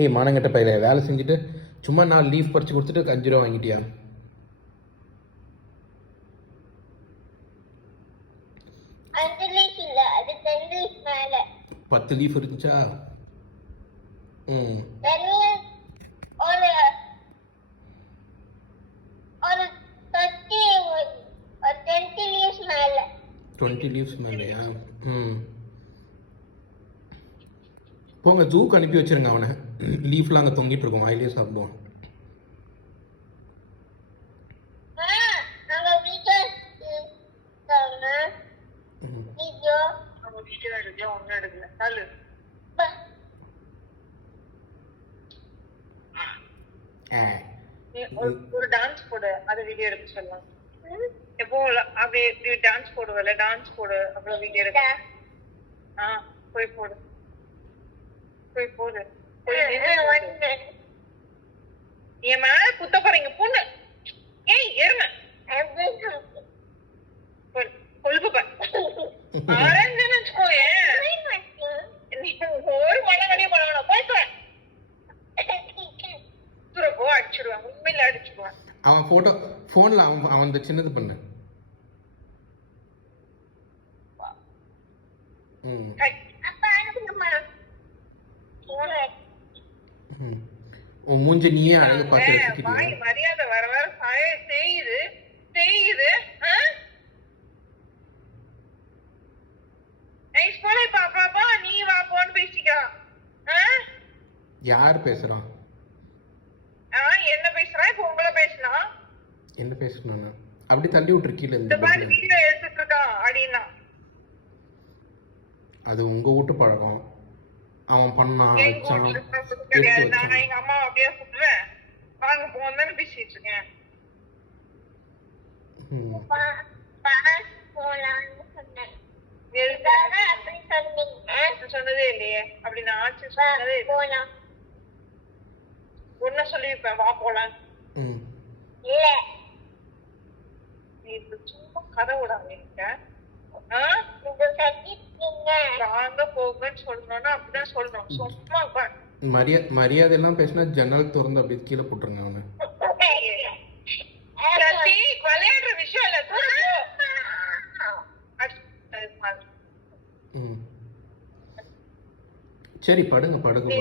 ஏய் மானங்கட்ட பையில வேலை செஞ்சுட்டு சும்மா நான் லீவ் பறிச்சு கொடுத்துட்டு 5 ரூபா வாங்கிட்டியா? 10 லீஃப் இருந்துச்சா? ம் 20 லீவ்ஸ் மேலையா? ம் போங்க ஜூக்கு அனுப்பி வச்சிருங்க அவனை. லீஃப்லாம் அங்கே தொங்கிட்டு இருக்கும், வாயிலே சாப்பிடுவான். ஒரு டான்ஸ் போடு, அது வீடியோ எடுக்க சொல்லலாம். எப்போ அப்படியே டான்ஸ் போடுவல, டான்ஸ் போடு, அப்புறம் வீடியோ எடுக்க. போய் போடு, போய் போடு. என் மேல குத்த போறீங்க பொண்ணு. ஏய் எருமை கொழுப்பு ஆரஞ்சுன்னு வச்சுக்கோயே. ஒரு மனங்கடியும் பண்ணணும். போய்க்கிறேன் போ, அடிச்சிடுவேன், உண்மையில அடிச்சிடுவேன். அவன் போட்டோ போன்ல அவன் இந்த சின்னது பண்ணு. உன் மூஞ்சி நீயே அழகு பார்த்து ரசிக்கிறீங்க. மரியாதை வர வர சாய செய்யுது செய்யுது. பாப்பா நீ வா போன்னு பேசிக்கிறான். யார் பேசுறான்? என்ன பேசுறான்? இப்ப உங்களை பேசினா என்ன பேசுறான்? அப்படி தள்ளி விட்டுரு கீழே. இந்த மாதிரி வீடியோ எடுத்துட்டு இருக்கான் அப்படின்னா அது உங்க வீட்டு பழக்கம். அவன் பண்ணான் எங்க அம்மா அப்படியே சொல்றேன். வாங்க போன்னு பேசிட்டு இருக்கேன். சொன்னதே இல்லையே. அப்படி நான் ஆச்சு சொன்னதே இல்லை. ஒன்ன சொல்லிருப்பேன் வா போலாம். நீ சும்மா கதை விடாதீங்க. வாங்க போகன்னு சொல்லணும்னா அப்படிதான் சொல்லணும். சும்மா மரியாதை எல்லாம் பேசினா ஜன்னல் திறந்து அப்படியே கீழே போட்டுருங்க அவனை. விளையாடுற விஷயம் இல்ல. சரி படுங்க படுங்க.